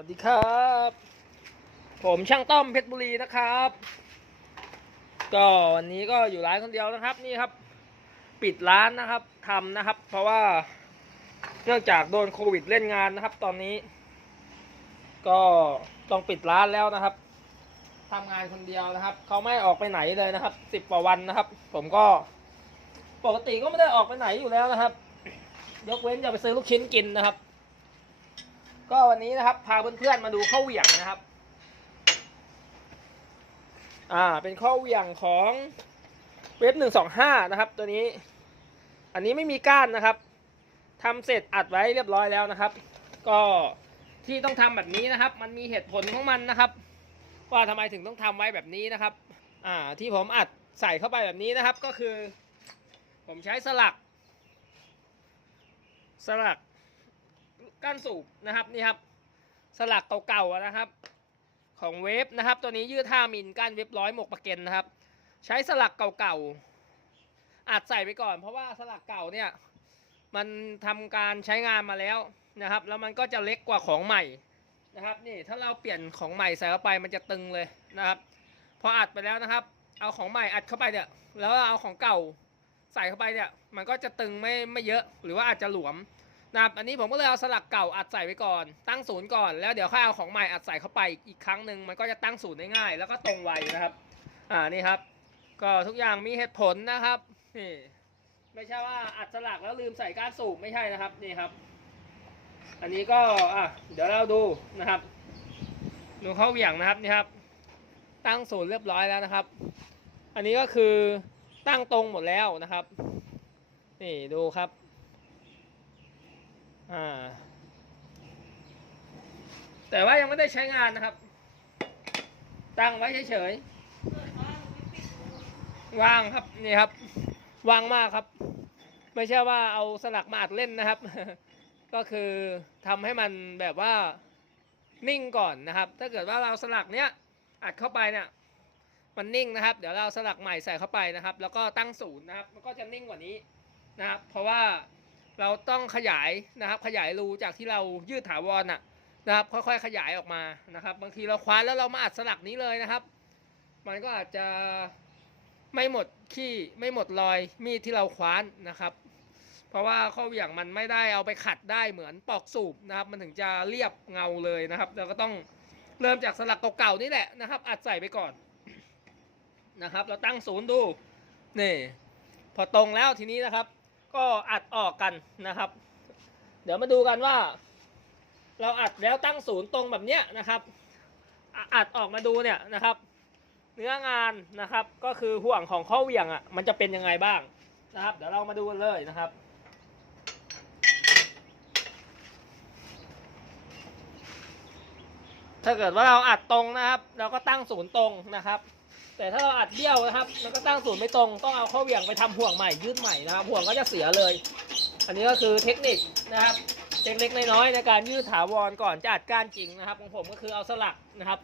วัสดีครับ ผมช่างต้อมเพชรบุรีนะครับ ก็วันนี้ก็อยู่ร้านคนเดียวนะครับนี่ครับ ปิดร้านนะครับทำนะครับ เพราะว่าเนื่องจากโดนโควิดเล่นงานนะครับ ตอนนี้ ก็ต้องปิดร้านแล้วนะครับทำงานคนเดียวนะครับเขาไม่ออกไปไหนเลยนะครับสิบกว่าวันนะครับ ผมก็ปกติก็ไม่ได้ออกไปไหนอยู่แล้วนะครับ ยกเว้นจะไปซื้อลูกชิ้นกินนะครับ ก็วันนี้นะครับ พาเพื่อนๆมาดูข้าวเหวี่ยงนะครับ อ่า เป็นข้าวเหวี่ยงของเว็บหนึ่งสองห้านะครับ ตัวนี้ อันนี้ไม่มีก้านนะครับทำเสร็จอัดไว้เรียบร้อยแล้วนะครับ ก็ที่ต้องทำแบบนี้นะครับ มันมีเหตุผลของมันนะครับ ว่าทำไมถึงต้องทำไว้แบบนี้นะครับ อ่า ที่ผมอัดใส่เข้าไปแบบนี้นะครับ ก็คือ ผมใช้สลัก สลัก ก้านสูบนะครับนี่ครับสลักเก่าๆนะครับ ของเวฟนะครับ ตัวนี้ยืด5มิลก้านเวฟร้อยหมกประเก็นนะครับ ใช้สลักเก่าๆอัดใส่ไปก่อน เพราะว่าสลักเก่าเนี่ยมันทำการใช้งานมาแล้วนะครับ แล้วมันก็จะเล็กกว่าของใหม่นะครับนี่ถ้าเราเปลี่ยนของใหม่ใส่เข้าไปมันจะตึงเลยนะครับพออัดไปแล้วนะครับ เอาของใหม่อัดเข้าไปเนี่ยแล้วเอาของเก่าใส่เข้าไปเนี่ยมันก็จะตึงไม่ไม่เยอะหรือว่าอาจจะหลวม นะครับอันนี้ผมก็เลยเอาสลักเก่าอัดใส่ไว้ก่อน ตั้งศูนย์ก่อน แล้วเดี๋ยวค่อยเอาของใหม่อัดใส่เข้าไปอีกครั้งหนึ่งมันก็จะตั้งศูนย์ได้ง่าย แล้วก็ตรงไวนะครับ อ่านี่ครับ ก็ทุกอย่างมีเหตุผลนะครับนี่ไม่ใช่ว่าอัดสลักแล้วลืมใส่ก้านสูบไม่ใช่นะครับนี่ครับ อันนี้ก็อะเดี๋ยวเราดูนะครับดูเข้าเหวี่ยงนะครับนี่ครับ ตั้งศูนย์เรียบร้อยแล้วนะครับ อันนี้ก็คือตั้งตรงหมดแล้วนะครับ นี่ดูครับ อ่า แต่ว่ายังไม่ได้ใช้งานนะครับ ตั้งไว้เฉยๆ ว่างครับนี่ครับ ว่างมากครับ ไม่ใช่ว่าเอาสลักมาอัดเล่นนะครับ ก็คือทำให้มันแบบว่านิ่งก่อนนะครับ ถ้าเกิดว่าเราสลักเนี้ยอัดเข้าไปเนี่ยมันนิ่งนะครับ เดี๋ยวเราสลักใหม่ใส่เข้าไปนะครับ แล้วก็ตั้งศูนย์นะครับ มันก็จะนิ่งกว่านี้นะครับ เพราะว่า เราต้องขยายนะครับขยายรูจากที่เรายืดถาวรน่ะนะครับค่อยๆขยายออกมานะครับ บางทีเราคว้านแล้วเรามาอัดสลักนี้เลยนะครับ มันก็อาจจะไม่หมดขี้ไม่หมดรอยมีดที่เราคว้านนะครับ เพราะว่าข้อเหวี่ยงมันไม่ได้เอาไปขัดได้เหมือนปอกสูบนะครับ มันถึงจะเรียบเงาเลยนะครับเราก็ต้องเริ่มจากสลักเก่าๆนี่แหละนะครับ อัดใส่ไปก่อนนะครับ เราตั้งศูนย์ดูนี่พอตรงแล้วทีนี้นะครับ ก็อัดออกกันนะครับ เดี๋ยวมาดูกันว่า เราอัดแล้วตั้งศูนย์ตรงแบบเนี้ยนะครับ อัดออกมาดูเนี่ยนะครับ เนื้องานนะครับก็คือห่วงของข้อเหวี่ยงอะมันจะเป็นยังไงบ้างนะครับ เดี๋ยวเรามาดูกันเลยนะครับถ้าเกิดว่าเราอัดตรงนะครับ เราก็ตั้งศูนย์ตรงนะครับ แต่ถ้าเราอัดเบี้ยวนะครับมันก็ตั้งศูนย์ไม่ตรงต้องเอาข้อเหวี่ยงไปทำห่วงใหม่ยืดใหม่นะครับ ห่วงก็จะเสียเลย อันนี้ก็คือเทคนิคนะครับเล็กๆน้อยๆในการยืดถาวรก่อนจะอัดก้านจริงนะครับ ของผมก็คือเอาสลักนะครับ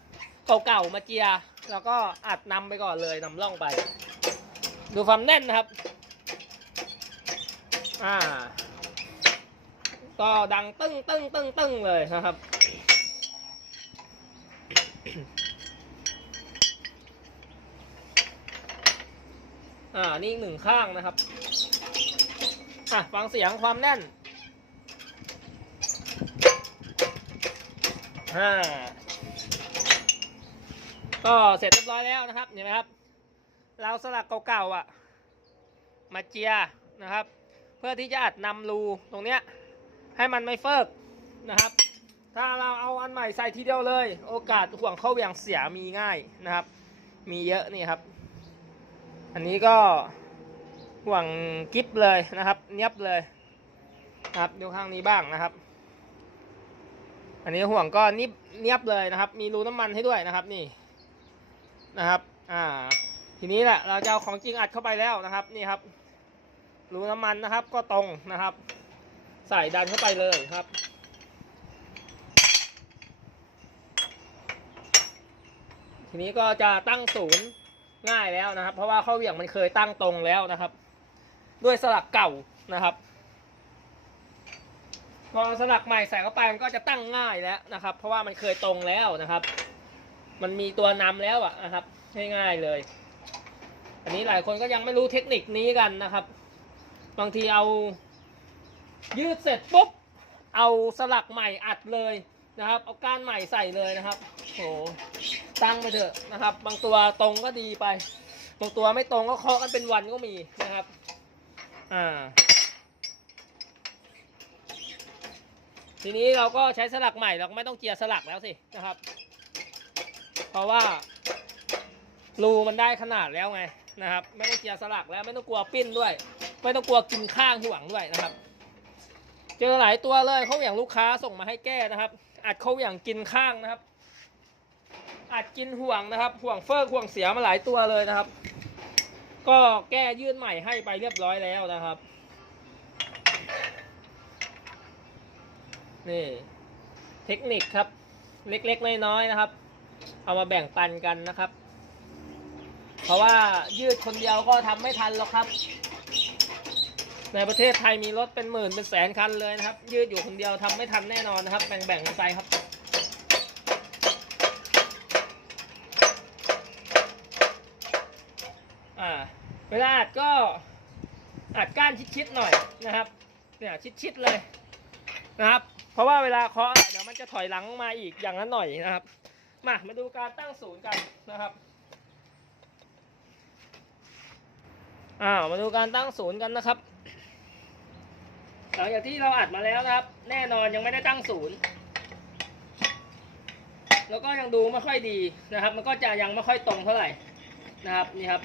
เก่าๆมาเจียแล้วก็อัดนำไปก่อนเลยนำล่องไป ดูความแน่นนะครับอ่าก็ดังตึ้งตึ้งตึ้งตึ้งเลยนะครับ อ่า นี่หนึ่งข้างนะครับ อะ ฟังเสียงความแน่นอ่าก็เสร็จเรียบร้อยแล้วนะครับเห็นไหมครับ เราสลักเก่าๆอะ มาเจียนะครับ เพื่อที่จะอัดนำรูตรงเนี้ยให้มันไม่เฟิกนะครับ ถ้าเราเอาอันใหม่ใส่ทีเดียวเลย โอกาสห่วงเข้าอย่างเสียมีง่ายนะครับ มีเยอะนี่ครับ อันนี้ก็ห่วงกิฟเลยนะครับ เนียบเลยนะครับดูข้างนี้บ้างนะครับ อันนี้ห่วงก็นิบเนียบเลยนะครับ มีรูน้ำมันให้ด้วยนะครับนี่นะครับ อ่า ทีนี้แหละเราจะเอาของจริงอัดเข้าไปแล้วนะครับนี่ครับรูน้ำมันนะครับ ก็ตรงนะครับ ใส่ดันเข้าไปเลยครับทีนี้ก็จะตั้งศูนย์ ง่ายแล้วนะครับ เพราะว่าข้อเหวี่ยงมันเคยตั้งตรงแล้วนะครับ ด้วยสลักเก่านะครับพอสลักใหม่ใส่เข้าไปมันก็จะตั้งง่ายแล้วนะครับ เพราะว่ามันเคยตรงแล้วนะครับ มันมีตัวนำแล้วอะนะครับง่ายๆเลย อันนี้หลายคนก็ยังไม่รู้เทคนิคนี้กันนะครับ บางทีเอายืดเสร็จปุ๊บเอาสลักใหม่อัดเลย นะครับ เอาก้านใหม่ใส่เลยนะครับโหตั้งไปเถอะนะครับ บางตัวตรงก็ดีไป บางตัวไม่ตรงก็เคาะกันเป็นวันก็มีนะครับ อ่า ทีนี้เราก็ใช้สลักใหม่เราก็ไม่ต้องเจียสลักแล้วสินะครับ เพราะว่ารูมันได้ขนาดแล้วไงนะครับ ไม่ต้องเจียสลักแล้วไม่ต้องกลัวปิ้นด้วย ไม่ต้องกลัวกินข้างที่หวังด้วยนะครับ เจอหลายตัวเลยเขาอย่างลูกค้าส่งมาให้แก้นะครับ อัดเขาอย่างกินข้างนะครับ อัดกินห่วงนะครับ ห่วงเฟิร์ห่วงเสียมาหลายตัวเลยนะครับ ก็แก้ยื่นใหม่ให้ไปเรียบร้อยแล้วนะครับ นี่ เทคนิคครับ เล็กๆน้อยๆนะครับ เอามาแบ่งปันกันนะครับ เพราะว่ายืดคนเดียวก็ทำไม่ทันหรอกครับ ในประเทศไทยมีรถเป็นหมื่นเป็นแสนคันเลยนะครับ ยืดอยู่คนเดียวทำไม่ทันแน่นอนนะครับ แบ่งๆกันไปครับอ่าเวลาอัดก็อัดก้านชิดๆหน่อยนะครับเนี่ยชิดๆเลยนะครับ เพราะว่าเวลาเคาะอะเดี๋ยวมันจะถอยหลังมาอีกอย่างนั้นหน่อยนะครับ มามาดูการตั้งศูนย์กันนะครับอ้าวมาดูการตั้งศูนย์กันนะครับ หลังจากที่เราอัดมาแล้วนะครับ แน่นอนยังไม่ได้ตั้งศูนย์แล้วก็ยังดูไม่ค่อยดีนะครับ มันก็จะยังไม่ค่อยตรงเท่าไหร่นะครับนี่ครับ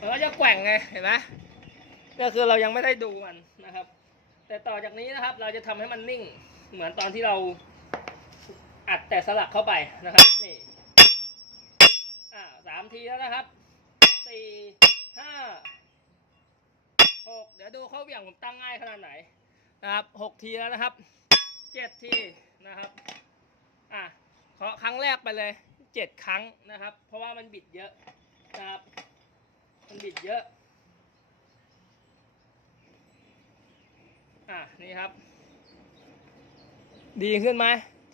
มันก็จะแกว่งไงเห็นไหมก็คือเรายังไม่ได้ดูมันนะครับ แต่ต่อจากนี้นะครับ เราจะทำให้มันนิ่งเหมือนตอนที่เราอัดแต่สลักเข้าไปนะครับนี่อ่าสามทีแล้วนะครับสี่ห้า หกเดี๋ยวดูเขาเหวี่ยงผมตั้งง่ายขนาดไหนนะครับหกทีแล้วนะครับเจ็ดทีนะครับอะเคาะครั้งแรกไปเลยเจ็ดครั้งนะครับ เพราะว่ามันบิดเยอะนะครับ มันบิดเยอะอะนี่ครับ ดีขึ้นไหม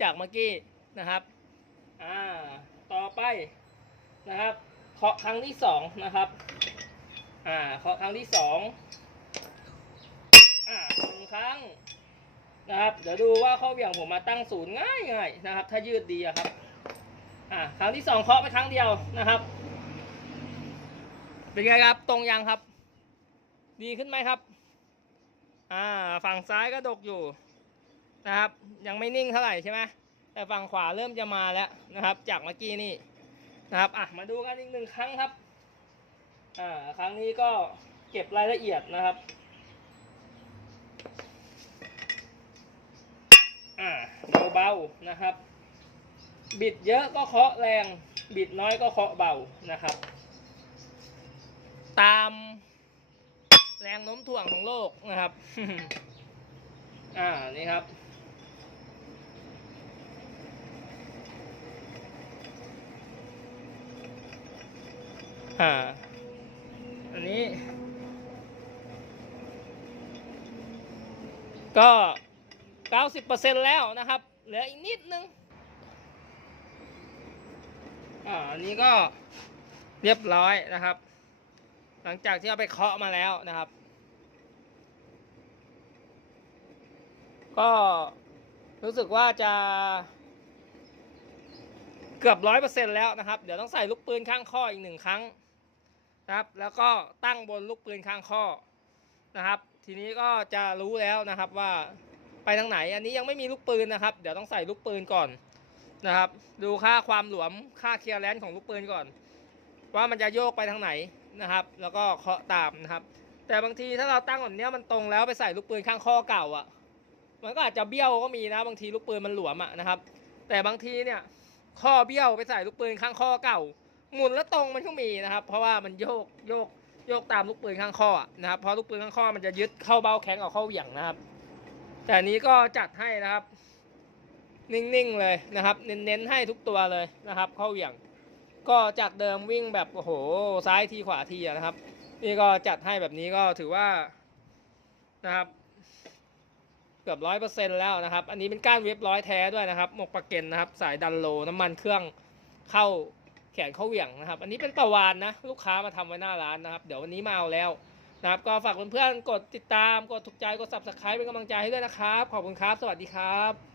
จากเมื่อกี้นะครับอ่าต่อไปนะครับเคาะครั้งที่สองนะครับอ่าเคาะครั้งที่สองอ่าหนึ่งครั้ง นะครับ เดี๋ยวดูว่าข้อเหวี่ยงผมมาตั้งศูนย์ง่ายง่ายนะครับ ถ้ายืดดีครับ อ่าครั้งที่สองเคาะไปครั้งเดียวนะครับ เป็นไงครับ ตรงยังครับ ดีขึ้นไหมครับ อ่า ฝั่งซ้ายก็ดกอยู่นะครับ ยังไม่นิ่งเท่าไหร่ใช่ไหมแต่ฝั่งขวาเริ่มจะมาแล้วนะครับ จากเมื่อกี้นี่นะครับ อะ มาดูกันอีกหนึ่งครั้งครับ อ่า ครั้งนี้ก็เก็บรายละเอียดนะครับ อ่าเบาๆนะครับ บิดเยอะก็เคาะแรง บิดน้อยก็เคาะเบานะครับ ตามแรงโน้มถ่วงของโลกนะครับ อ่า นี่ครับ อ่า อันนี้ ก็ 90%แล้วนะครับ เหลืออีกนิดนึงอ่าอันนี้ก็เรียบร้อยนะครับ หลังจากที่เอาไปเคาะมาแล้วนะครับ ก็รู้สึกว่าจะเกือบร้อยเปอร์เซ็นแล้วนะครับ เดี๋ยวต้องใส่ลูกปืนข้างข้ออีกหนึ่งครั้งนะครับ แล้วก็ตั้งบนลูกปืนข้างข้อนะครับ ทีนี้ก็จะรู้แล้วนะครับว่า ไปทางไหน อันนี้ยังไม่มีลูกปืนนะครับ เดี๋ยวต้องใส่ลูกปืนก่อนนะครับ ดูค่าความหลวมค่าเคลียร์แลนซ์ของลูกปืนก่อน ว่ามันจะโยกไปทางไหนนะครับ แล้วก็เคาะตามนะครับ แต่บางทีถ้าเราตั้งแบบนี้มันตรงแล้วไปใส่ลูกปืนข้างข้อเก่าอะ มันก็อาจจะเบี้ยวก็มีนะบางทีลูกปืนมันหลวมอะนะครับ แต่บางทีเนี่ยข้อเบี้ยวไปใส่ลูกปืนข้างข้อเก่า หมุนแล้วตรงมันก็มีนะครับ เพราะว่ามันโยกโยกโยกตามลูกปืนข้างข้อนะครับเพราะลูกปืนข้างข้อมันจะยึดเข้าเบ้าแข็งกับเข้าเหวี่ยงนะครับ แต่นี้ก็จัดให้นะครับ นิ่งๆเลยนะครับ เน้นๆให้ทุกตัวเลยนะครับ เข้าเหวี่ยง ก็จัดเดิมวิ่งแบบโอ้โหซ้ายทีขวาทีนะครับ นี่ก็จัดให้แบบนี้ก็ถือว่านะครับ เกือบร้อยเปอร์เซ็นแล้วนะครับ อันนี้เป็นก้านเว็บร้อยแท้ด้วยนะครับหมกปะเก็นนะครับ สายดันโลน้ำมันเครื่องเข้าแขนเข้าเหวี่ยงนะครับ อันนี้เป็นตะวานนะ ลูกค้ามาทำไว้หน้าร้านนะครับ เดี๋ยววันนี้มาเอาแล้ว นะครับก็ฝากเพื่อนๆกดติดตามกดถูกใจกด subscribe เป็นกำลังใจให้ด้วยนะครับ ขอบคุณครับ สวัสดีครับ